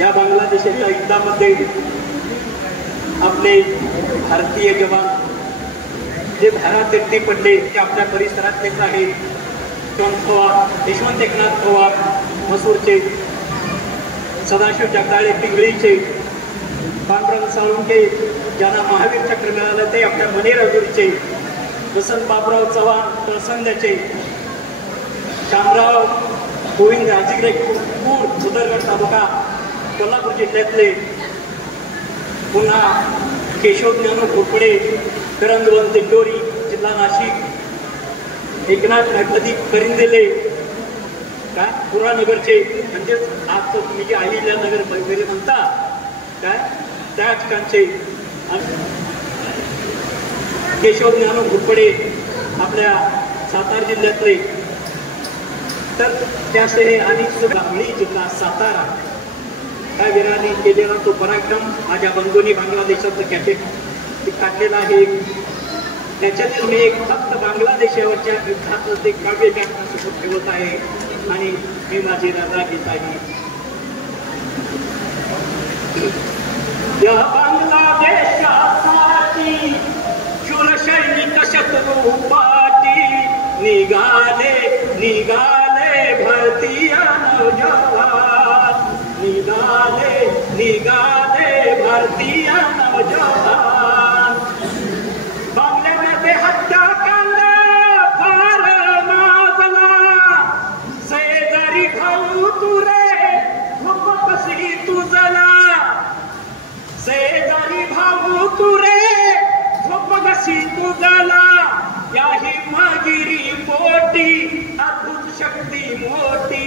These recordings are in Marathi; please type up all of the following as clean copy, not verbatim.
या बांगलादेशाच्या युद्धामध्ये आपले भारतीय जवान जे धारातीर्थी पडले ते आपल्या परिसरातलेच आहेत. पवार, यशवंत एकनाथ पवार मसूरचे, सदाशिव जगदाळे पिंगळीचे, पांडुरंग साळुंके ज्यांना महावीर चक्र मिळालं ते आपल्या मनेराजुरीचे, वसंत बाबुराव चव्हाण तळसंद्याचे, शामराव गोविंद राजगिरे पूर उदरगड तालुका कोल्हापूर जिल्ह्यातले, पुन्हा केशव ज्ञानू घोरपडे करंजवन दिंडोरी जिल्हा नाशिक, एकनाथ गणपती करिंदेले काय पुरानगरचे, म्हणजेच आज तुम्ही जे अहिल्यानगर वगैरे म्हणता काय त्या ठिकाणचे, केशव ज्ञानू घोरपडे आपल्या सातारा जिल्ह्यातले, तर त्यासह आणि सांगली जिल्हा सातारा काय वीरांनी केलेला तो पराक्रम माझ्या बंधूंनी बांगलादेशाचं कॅसेट काढलेला आहे. त्याच्यातील मी एक फक्त बांगलादेशावरच्या युद्धाचं ते काव्य ज्ञानासोबत ठेवत आहे आणि मी माझी रजा घेत आहे. या बांगलादेशासाठी शूरसैनिक शत्रुपाठी निघाले निघाले भारतीय नौजवान, निघाले निघाले भारतीय नौजवान. बांगल्यामध्ये हत्याकांड फार माजला, शेजारी भाऊ तुरे झोप कशी तुझला, शेजारी भाऊ तुरे झोप कशी तुझला. या हिमगिरी पोटी अद्भुत शक्ती मोठी,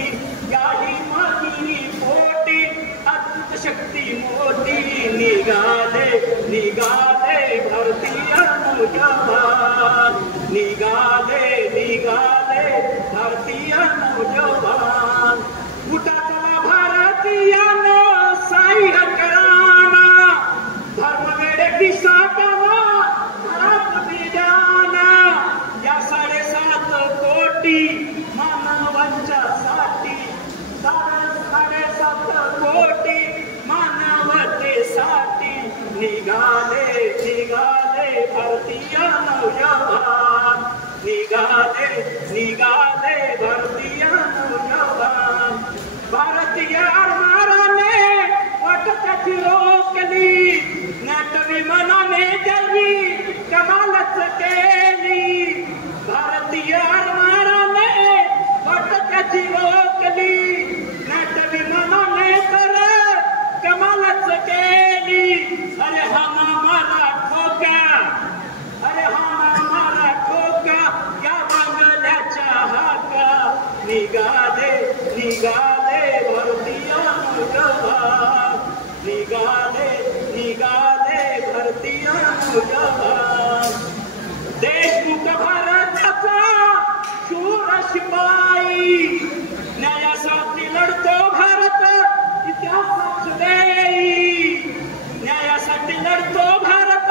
या हिमगिरी पोटी अद्भुत शक्ती मोठी. निघाले निघाले भारतीय नौजवान, निघाले निघाले भारतीय नौजवान. उठा चला भारतीयानो साह्य कराना, धर्मवेडे दिसाटाना हात बिजाना. या 7.5 कोटी मानवांच्या साठी, 7.5 कोटी मानवतेसाठी निघाले निघाले भारतीय नौजवान, निघाले निघाले भारतीय नौजवान. भारतीय आरमाराने वाट त्याची रोखली, नाट विमानाने त्याची कमालच केली. भारतीय आरमाराने वाट त्याची रोखली, नाट विमानाने तर कमालच केली. अरे हा मारा ठोका, अरे हा मारा ठोका या बांगल्याच्या हाका. निघाले निघाले भारतीय नौजवान, निघाले निघाले भारतीय नौजवान. देशमुख भारताचा शूर शिपाई, न्यायासाठी लढतो भारत इतिहास साक्ष देई, न्यायासाठी लढतो भारत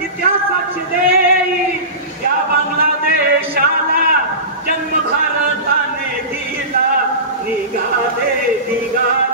इतिहास साक्ष देई. या बांगलादेशाला जन्म भारताने दिला. निघाले निघाले